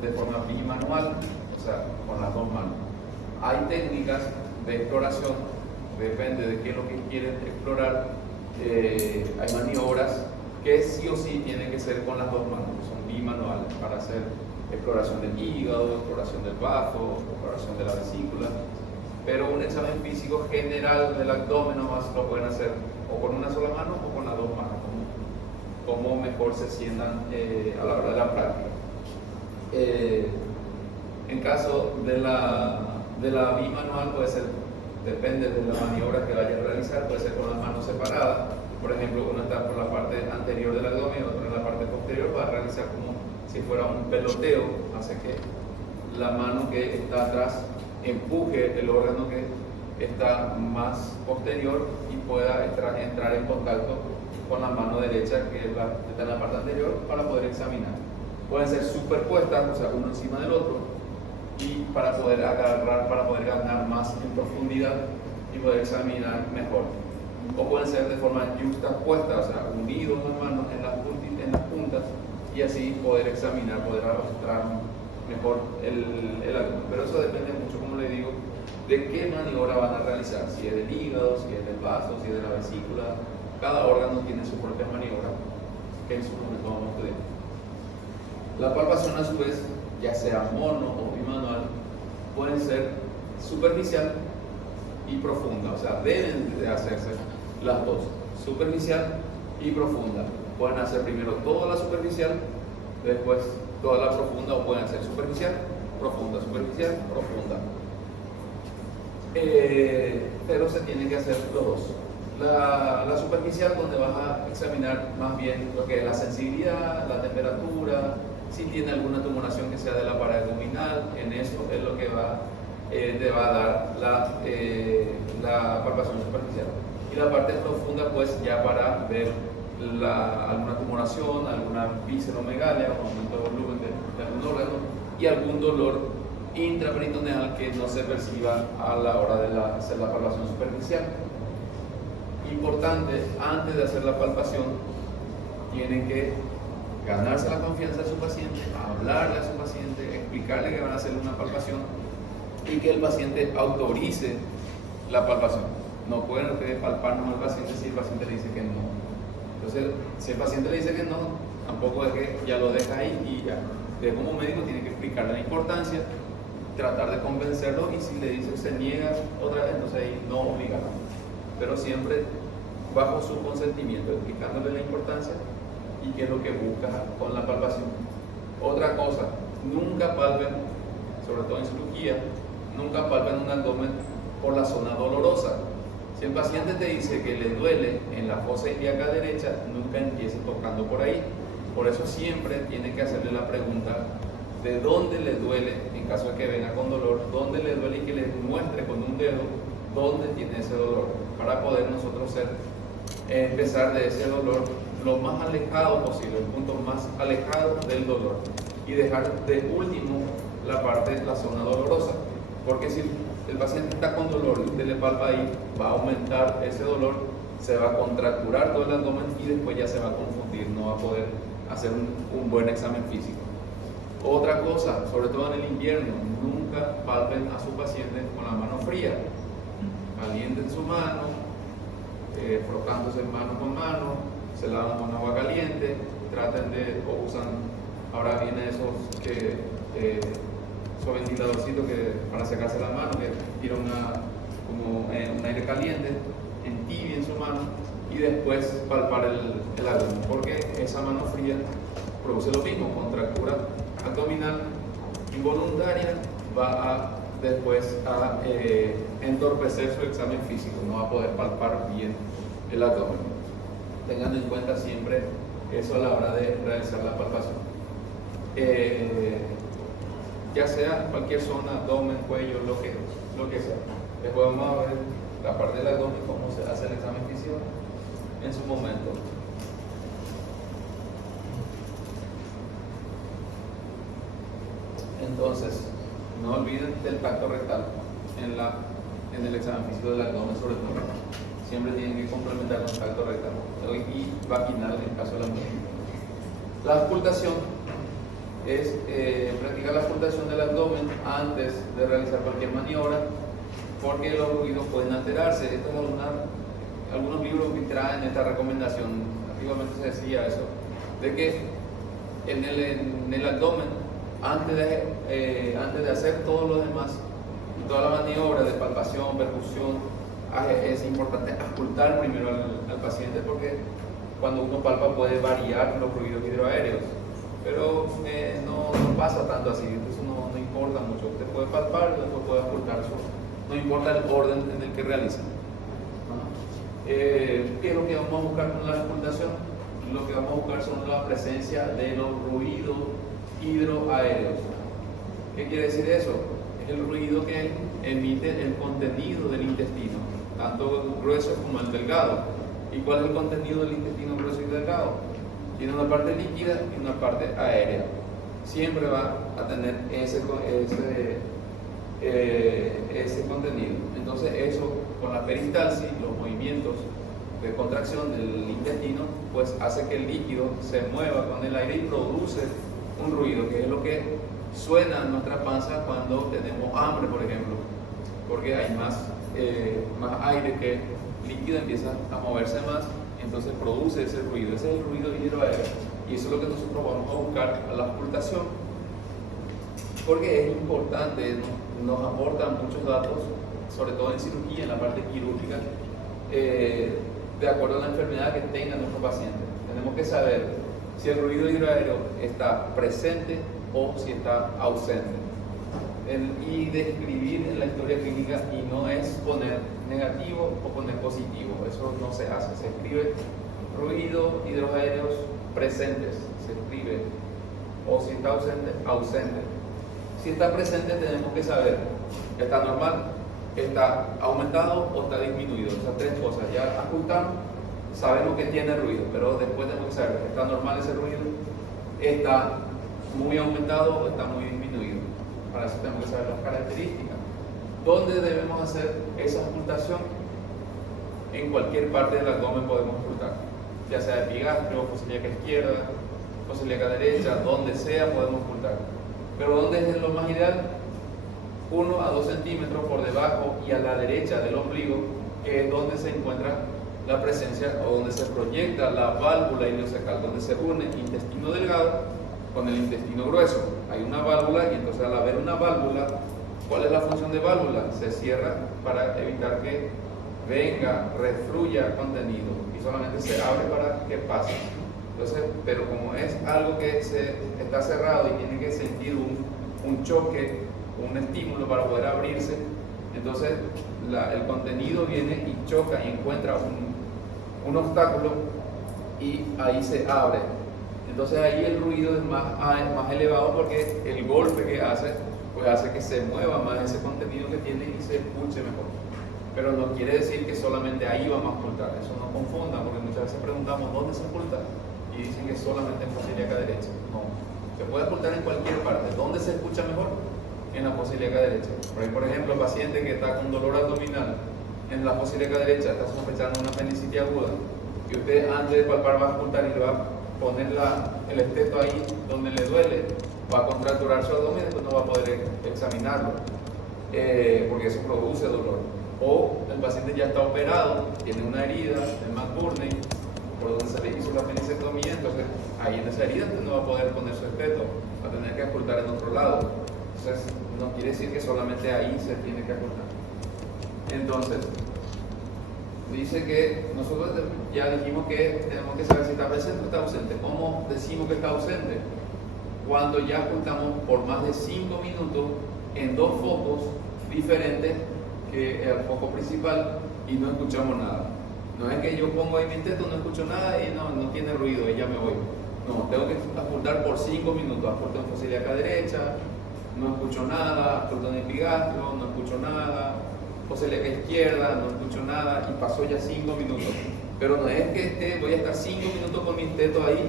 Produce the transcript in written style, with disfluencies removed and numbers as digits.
de forma bimanual, o sea, con las dos manos. Hay técnicas de exploración, depende de qué es lo que quieren explorar. Hay maniobras que sí o sí tienen que ser con las dos manos, que son bimanuales, para hacer exploración del hígado, exploración del bazo, exploración de la vesícula. Pero un examen físico general del abdomen nomás lo pueden hacer o con una sola mano o con las dos manos, como mejor se sientan a la hora de la práctica. En caso de la bimanual, puede ser, depende de la maniobra que vaya a realizar, puede ser con las manos separadas. Por ejemplo, uno está por la parte anterior del abdomen, otro en la parte posterior, va a realizar como si fuera un peloteo, hace que la mano que está atrás empuje el órgano que está más posterior y pueda entrar en contacto con la mano derecha que está en la parte anterior para poder examinar. Pueden ser superpuestas, o sea, uno encima del otro, y para poder agarrar, para poder ganar más en profundidad y poder examinar mejor. O pueden ser de forma yuxtapuesta, o sea, unidos las manos en las puntas y así poder examinar, poder arrastrar mejor el abdomen. Pero eso depende mucho, como le digo, de qué maniobra van a realizar, si es del hígado, si es del vaso, si es de la vesícula. Cada órgano tiene su propia maniobra que en su momento vamos a estudiar. La palpación, a su vez, ya sea mono o bimanual, puede ser superficial y profunda, o sea, deben de hacerse las dos, superficial y profunda. Pueden hacer primero toda la superficial, después toda la profunda, o pueden hacer superficial, profunda, profunda. Pero se tienen que hacer los dos. La superficial, donde vas a examinar más bien lo que es la sensibilidad, la temperatura, si tiene alguna tumoración que sea de la pared abdominal, en eso es lo que te va a dar la palpación superficial. Y la parte profunda, pues ya para ver alguna tumoración, alguna visceromegalia, un aumento de volumen de algún órgano y algún dolor intraperitoneal que no se perciba a la hora de hacer la palpación superficial. Importante, antes de hacer la palpación, tienen que ganarse la confianza de su paciente, hablarle a su paciente, explicarle que van a hacer una palpación y que el paciente autorice la palpación. No pueden ustedes palparnos al paciente si el paciente le dice que no. Entonces, si el paciente le dice que no, tampoco es que ya lo deja ahí y ya. Usted como médico tiene que explicarle la importancia, tratar de convencerlo, y si le dice se niega otra vez, entonces ahí no obligar. Pero siempre bajo su consentimiento, explicándole la importancia y qué es lo que busca con la palpación. Otra cosa, nunca palpen, sobre todo en cirugía, nunca palpen un abdomen por la zona dolorosa. Si el paciente te dice que le duele en la fosa ilíaca derecha, nunca empiece tocando por ahí. Por eso siempre tiene que hacerle la pregunta de dónde le duele, en caso de que venga con dolor, dónde le duele, y que le muestre con un dedo dónde tiene ese dolor, para poder nosotros empezar de ese dolor lo más alejado posible, el punto más alejado del dolor, y dejar de último la zona dolorosa. Porque si el paciente está con dolor y usted le palpa ahí, va a aumentar ese dolor, se va a contracturar todo el abdomen y después ya se va a confundir, no va a poder hacer un buen examen físico. Otra cosa, sobre todo en el invierno, nunca palpen a su paciente con la mano fría. Calienten su mano, frotándose mano con mano, se lavan con agua caliente, traten de, o usan, ahora viene esos ventiladorcitos para secarse la mano, que tira un aire caliente, entibien su mano y después palpar el abdomen, porque esa mano fría produce lo mismo, contractura abdominal involuntaria, va después a entorpecer su examen físico, no va a poder palpar bien el abdomen. Tengan en cuenta siempre eso a la hora de realizar la palpación. Ya sea cualquier zona, abdomen, cuello, lo que sea. Después vamos a ver la parte del abdomen, cómo se hace el examen físico en su momento. Entonces, no olviden del tacto rectal en el examen físico del abdomen, sobre todo. Siempre tienen que complementar con tacto rectal y vaginal en el caso de la mujer. La auscultación es practicar la auscultación del abdomen antes de realizar cualquier maniobra, porque los ruidos pueden alterarse. Esto es algunos libros que traen esta recomendación. Antiguamente se decía eso, de que en el abdomen, antes de hacer todos los demás, toda la maniobra de palpación, percusión, es importante auscultar primero al paciente, porque cuando uno palpa puede variar los ruidos hidroaéreos, pero no pasa tanto así, entonces no importa mucho. Usted puede palpar y después puede auscultar, no importa el orden en el que realiza. ¿Qué es lo que vamos a buscar con la auscultación? Lo que vamos a buscar son la presencia de los ruidos hidroaéreos. ¿Qué quiere decir eso? Es el ruido que emite el contenido del intestino, tanto el grueso como el delgado. ¿Y cuál es el contenido del intestino grueso y delgado? Tiene una parte líquida y una parte aérea. Siempre va a tener ese contenido. Entonces eso, con la peristalsis, los movimientos de contracción del intestino, pues hace que el líquido se mueva con el aire y produce un ruido, que es lo que suena en nuestra panza cuando tenemos hambre, por ejemplo, porque hay más aire que líquido, empieza a moverse más, entonces produce ese ruido. Ese es el ruido hidroaéreo, y eso es lo que nosotros vamos a buscar a la auscultación, porque es importante, nos aportan muchos datos, sobre todo en cirugía, en la parte quirúrgica, de acuerdo a la enfermedad que tenga nuestro paciente. Tenemos que saber si el ruido hidroaéreo está presente o si está ausente. Y describir en la historia clínica, y no es poner negativo o poner positivo, eso no se hace. Se escribe ruido hidroaéreos presentes, se escribe, o si está ausente, ausente. Si está presente, tenemos que saber, ¿está normal, está aumentado o está disminuido? Esas tres cosas. Ya auscultamos, sabemos que tiene ruido, pero después tenemos que saber, ¿está normal ese ruido? ¿Está muy aumentado o está muy disminuido? Para eso tenemos que saber las características. ¿Dónde debemos hacer esa auscultación? En cualquier parte del abdomen podemos auscultar, ya sea epigastrio, fosa ilíaca izquierda, fosa ilíaca derecha, donde sea podemos auscultar. Pero ¿dónde es lo más ideal? 1 a 2 centímetros por debajo y a la derecha del ombligo, que es donde se encuentra la presencia, o donde se proyecta la válvula ileocecal, donde se une el intestino delgado con el intestino grueso. Hay una válvula, y entonces al haber una válvula, ¿cuál es la función de válvula? Se cierra para evitar que venga, refluya contenido, y solamente se abre para que pase. Entonces, pero como es algo que está cerrado y tiene que sentir un choque, un estímulo para poder abrirse, entonces el contenido viene y choca y encuentra un obstáculo, y ahí se abre. Entonces ahí el ruido es más elevado, porque el golpe que hace, pues hace que se mueva más ese contenido que tiene y se escuche mejor. Pero no quiere decir que solamente ahí vamos a auscultar. Eso no confunda, porque muchas veces preguntamos ¿dónde se ausculta? Y dicen que solamente en fosa ilíaca derecha. No, se puede auscultar en cualquier parte. ¿Dónde se escucha mejor? En la fosa ilíaca derecha. Por ejemplo, el paciente que está con dolor abdominal en la fosa ilíaca derecha, está sospechando una apendicitis aguda, y usted antes de palpar va a auscultar y le va a poner el esteto ahí donde le duele, va a contracturar su abdomen y después no va a poder examinarlo, porque eso produce dolor. O el paciente ya está operado, tiene una herida en McBurney, por donde se le hizo la apendicectomía, entonces ahí en esa herida usted no va a poder poner su esteto, va a tener que auscultar en otro lado. Entonces no quiere decir que solamente ahí se tiene que auscultar. Entonces, dice que nosotros ya dijimos que tenemos que saber si está presente o está ausente. ¿Cómo decimos que está ausente? Cuando ya auscultamos por más de 5 minutos en 2 focos diferentes que el foco principal y no escuchamos nada. No es que yo pongo ahí mi esteto, no escucho nada y no tiene ruido y ya me voy. No, tengo que auscultar por 5 minutos. Ausculto en fosa ilíaca derecha, no escucho nada, ausculto en epigastrio, no escucho nada, fosa ilíaca izquierda, no escucho nada, y pasó ya 5 minutos. Pero no es que voy a estar 5 minutos con mi esteto ahí